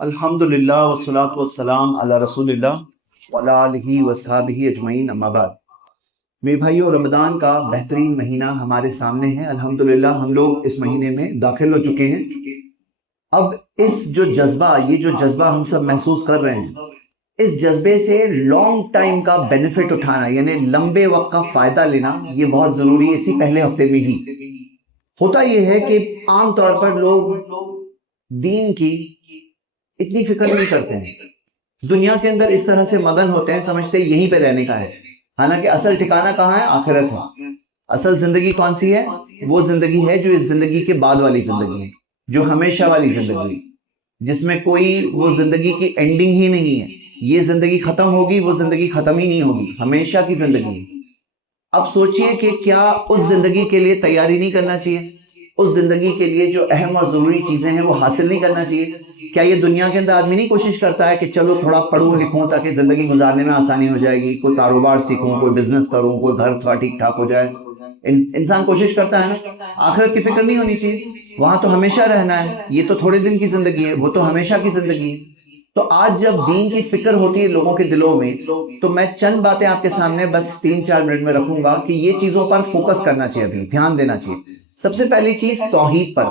الحمدللہ والصلاۃ والسلام علی رسول اللہ وعلی آلہ وصحبہ اجمعین، اما بعد۔ میرے بھائیو، رمضان کا بہترین مہینہ ہمارے سامنے ہے۔ الحمدللہ ہم لوگ اس مہینے میں داخل ہو چکے ہیں۔ اب اس جو جذبہ ہم سب محسوس کر رہے ہیں، اس جذبے سے لانگ ٹائم کا بینیفٹ اٹھانا، یعنی لمبے وقت کا فائدہ لینا، یہ بہت ضروری ہے۔ اسی پہلے ہفتے میں ہی ہوتا یہ ہے کہ عام طور پر لوگ دین کی اتنی فکر نہیں کرتے ہیں، دنیا کے اندر اس طرح سے مگن ہوتے ہیں، سمجھتے ہیں یہیں پہ رہنے کا ہے، حالانکہ اصل ٹھکانہ کہاں ہے؟ آخرت ہے۔ اصل زندگی کون سی ہے؟ وہ زندگی ہے جو اس زندگی کے بعد والی زندگی ہے، جو ہمیشہ والی زندگی ہے، جس میں کوئی وہ زندگی کی اینڈنگ ہی نہیں ہے۔ یہ زندگی ختم ہوگی، وہ زندگی ختم ہی نہیں ہوگی، ہمیشہ کی زندگی ہے۔ اب سوچئے کہ کیا اس زندگی کے لیے تیاری نہیں کرنا چاہیے؟ اس زندگی کے لیے جو اہم اور ضروری چیزیں ہیں وہ حاصل نہیں کرنا چاہیے؟ کیا یہ دنیا کے اندر آدمی نہیں کوشش کرتا ہے کہ چلو تھوڑا پڑھوں لکھوں تاکہ زندگی گزارنے میں آسانی ہو جائے گی، کوئی کاروبار سیکھوں، کوئی بزنس کروں، کوئی گھر تھوڑا ٹھیک ٹھاک ہو جائے؟ انسان کوشش کرتا ہے نا۔ آخرت کی فکر نہیں ہونی چاہیے، وہاں تو ہمیشہ رہنا ہے، یہ تو تھوڑے دن کی زندگی ہے، وہ تو ہمیشہ کی زندگی ہے۔ تو آج جب دین کی فکر ہوتی ہے لوگوں کے دلوں میں، تو میں چند باتیں آپ کے سامنے بس 3-4 منٹ میں رکھوں گا کہ یہ چیزوں پر فوکس کرنا چاہیے، ابھی دھیان دینا چاہیے۔ سب سے پہلی چیز توحید پر۔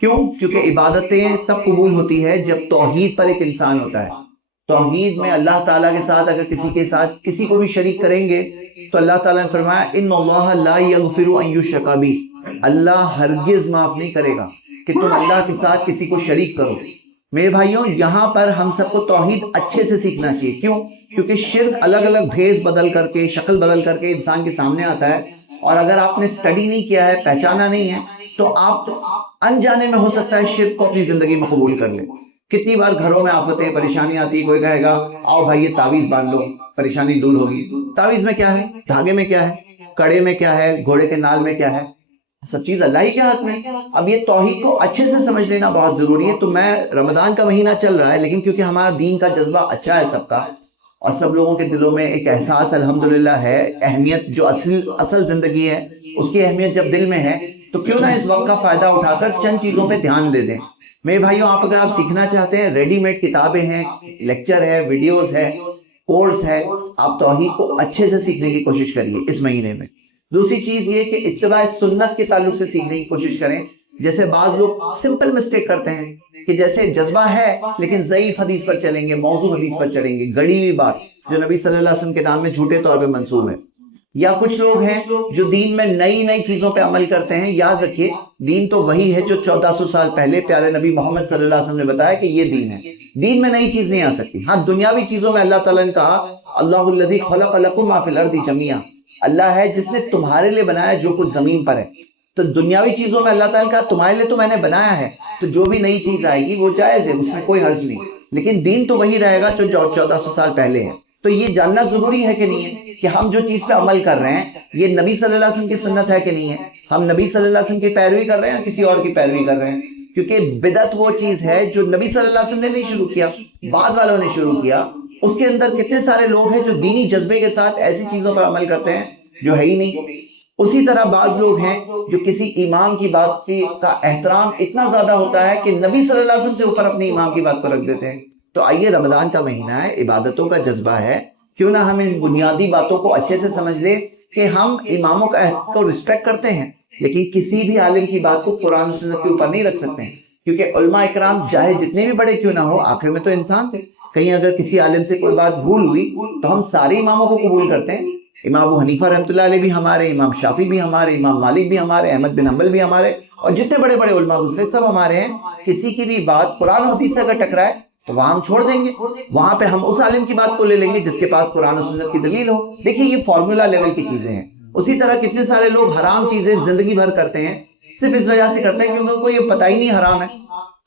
کیوں؟ کیونکہ عبادتیں تب قبول ہوتی ہے جب توحید پر ایک انسان ہوتا ہے۔ توحید میں اللہ تعالیٰ کے ساتھ اگر کسی کو بھی شریک کریں گے تو اللہ تعالیٰ نے فرمایا ان اللہ لا یغفر ان یشرک بہ، اللہ ہرگز معاف نہیں کرے گا کہ تم اللہ کے ساتھ کسی کو شریک کرو۔ میرے بھائیوں، یہاں پر ہم سب کو توحید اچھے سے سیکھنا چاہیے۔ کیوں؟ کیونکہ شرک الگ الگ بھیس بدل کر کے، شکل بدل کر کے انسان کے سامنے آتا ہے، اور اگر آپ نے سٹڈی نہیں کیا ہے، پہچانا نہیں ہے، تو آپ انجانے میں ہو سکتا ہے شرک کو اپنی زندگی میں قبول کر لیں۔ کتنی بار گھروں میں آفتیں پریشانی آتی ہے، کوئی کہے گا آؤ بھائی یہ تعویذ باندھ لو پریشانی دور ہوگی۔ تعویذ میں کیا ہے؟ دھاگے میں کیا ہے؟ کڑے میں کیا ہے؟ گھوڑے کے نال میں کیا ہے؟ سب چیز اللہ ہی کے ہاتھ میں۔ اب یہ توحید کو اچھے سے سمجھ لینا بہت ضروری ہے۔ تو میں رمضان کا مہینہ چل رہا ہے، لیکن کیونکہ ہمارا دین کا جذبہ اچھا ہے سب کا، اور سب لوگوں کے دلوں میں ایک احساس الحمدللہ ہے، اہمیت جو اصل زندگی ہے اس کی اہمیت جب دل میں ہے، تو کیوں نہ اس وقت کا فائدہ اٹھا کر چند چیزوں پہ دھیان دے دیں۔ میرے بھائیوں، اگر آپ سیکھنا چاہتے ہیں، ریڈی میڈ کتابیں ہیں، لیکچر ہے، ویڈیوز ہے، کورس ہے، آپ توحید کو اچھے سے سیکھنے کی کوشش کریے اس مہینے میں۔ دوسری چیز یہ کہ اتباع سنت کے تعلق سے سیکھنے کی کوشش کریں۔ جیسے بعض لوگ سمپل مسٹیک کرتے ہیں کہ جیسے جذبہ ہے لیکن ضعیف حدیث پر چلیں گے، موضوع حدیث پر چلیں گے، گڑی ہوئی بات جو نبی صلی اللہ علیہ وسلم کے نام میں جھوٹے طور پہ منسوب ہے۔ یا کچھ لوگ ہیں جو دین میں نئی نئی چیزوں پہ عمل کرتے ہیں۔ یاد رکھیے، دین تو وہی ہے جو 1400 سال پہلے پیارے نبی محمد صلی اللہ علیہ وسلم نے بتایا کہ یہ دین ہے۔ دین میں نئی چیز نہیں آ سکتی۔ ہاں، دنیاوی چیزوں میں اللہ تعالیٰ نے کہا اللہ الذی خلق لکم ما فی الارض جمیعا، اللہ ہے جس نے تمہارے لیے بنایا جو کچھ زمین پر ہے۔ تو دنیاوی چیزوں میں اللہ تعالیٰ نے کہا تمہارے لیے تو میں نے بنایا ہے، تو جو بھی نئی چیز آئے گی وہ جائز ہے، اس میں کوئی حرج نہیں، لیکن دین تو وہی رہے گا جو 1400 سال پہلے ہے۔ تو یہ جاننا ضروری ہے کہ نہیں ہے کہ ہم جو چیز پہ عمل کر رہے ہیں یہ نبی صلی اللہ علیہ وسلم کی سنت ہے کہ نہیں ہے؟ ہم نبی صلی اللہ علیہ وسلم کی پیروی کر رہے ہیں یا کسی اور کی پیروی کر رہے ہیں؟ کیونکہ بدعت وہ چیز ہے جو نبی صلی اللہ علیہ وسلم نے نہیں شروع کیا، بعد والوں نے شروع کیا۔ اس کے اندر کتنے سارے لوگ ہیں جو دینی جذبے کے ساتھ ایسی چیزوں پر عمل کرتے ہیں جو ہے ہی نہیں۔ اسی طرح بعض لوگ ہیں جو کسی امام کی بات کا احترام اتنا زیادہ ہوتا ہے کہ نبی صلی اللہ علیہ وسلم سے اوپر اپنے امام کی بات کو رکھ دیتے ہیں۔ تو آئیے، رمضان کا مہینہ ہے، عبادتوں کا جذبہ ہے، کیوں نہ ہم ان بنیادی باتوں کو اچھے سے سمجھ لیں کہ ہم اماموں کو رسپیکٹ کرتے ہیں، لیکن کسی بھی عالم کی بات کو قرآن و سنت کے اوپر نہیں رکھ سکتے ہیں، کیونکہ علماء اکرام چاہے جتنے بھی بڑے کیوں نہ ہو، آخر میں تو انسان تھے۔ کہیں اگر کسی عالم سے کوئی بات بھول ہوئی تو ہم سارے اماموں کو قبول کرتے ہیں۔ امام ابو حنیفہ رحمۃ اللہ علیہ بھی ہمارے، امام شافعی بھی ہمارے، امام مالک بھی ہمارے، احمد بن حنبل بھی ہمارے، اور جتنے بڑے بڑے علماء گزرے سب ہمارے ہیں۔ کسی کی بھی بات قرآن و حدیث سے اگر ٹکرائے تو وہاں ہم چھوڑ دیں گے، وہاں پہ ہم اس عالم کی بات کو لے لیں گے جس کے پاس قرآن و سنت کی دلیل ہو۔ دیکھیے، یہ فارمولا لیول کی چیزیں ہیں۔ اسی طرح کتنے سارے لوگ حرام چیزیں زندگی بھر کرتے ہیں، صرف اس وجہ سے کرتے ہیں کیونکہ ان کو یہ پتہ ہی نہیں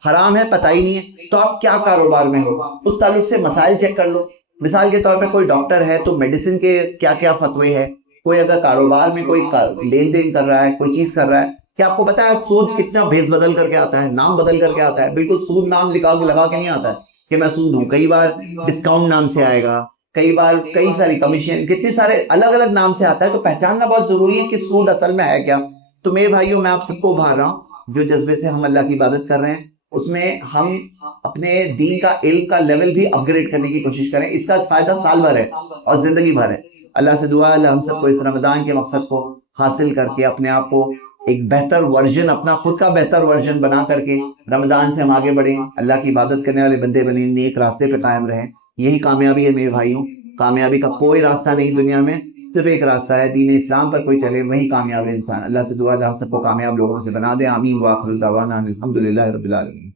حرام ہے پتہ ہی نہیں ہے۔ تو آپ کیا کاروبار میں ہو، اس تعلق سے مسائل چیک کر لو۔ مثال کے طور پہ کوئی ڈاکٹر ہے تو میڈیسن کے کیا کیا فتوے ہیں، کوئی اگر کاروبار میں کوئی لین دین کر رہا ہے، کوئی چیز کر رہا ہے، کیا آپ کو پتا ہے سود کتنا بھیس بدل کر کے آتا ہے، نام بدل کر کے آتا ہے، بالکل سود نام لگا کے نہیں آتا ہے کہ میں سود ہوں۔ کئی بار ڈسکاؤنٹ نام سے آئے گا، کئی بار کئی ساری کمیشن، کتنے سارے الگ الگ نام سے آتا ہے۔ تو پہچاننا بہت ضروری ہے کہ سود اصل میں ہے کیا۔ تو میرے بھائیوں، میں آپ سب کو ابھار رہا ہوں جو جذبے سے ہم اللہ کی عبادت کر رہے ہیں، اس میں ہم اپنے دین کا علم کا لیول بھی اپ گریڈ کرنے کی کوشش کریں. اس کا فائدہ سال بھر ہے اور زندگی بھر ہے. اللہ سے دعا ہے اللہ ہم سب کو اس رمضان کے مقصد کو حاصل کر کے اپنے آپ کو ایک بہتر ورژن، اپنا خود کا بہتر ورژن بنا کر کے رمضان سے ہم آگے بڑھیں، اللہ کی عبادت کرنے والے بندے بنیں، نیک راستے پہ قائم رہیں. یہی کامیابی ہے میرے بھائیوں. کامیابی کا کوئی راستہ نہیں دنیا میں، صرف ایک راستہ ہے، دین اسلام پر کوئی چلے وہی کامیاب ہے انسان. اللہ سے دعا ہے ہم سب کو کامیاب لوگوں سے بنا دے. آمین. وآخر دعوانا الحمدللہ رب العالمین.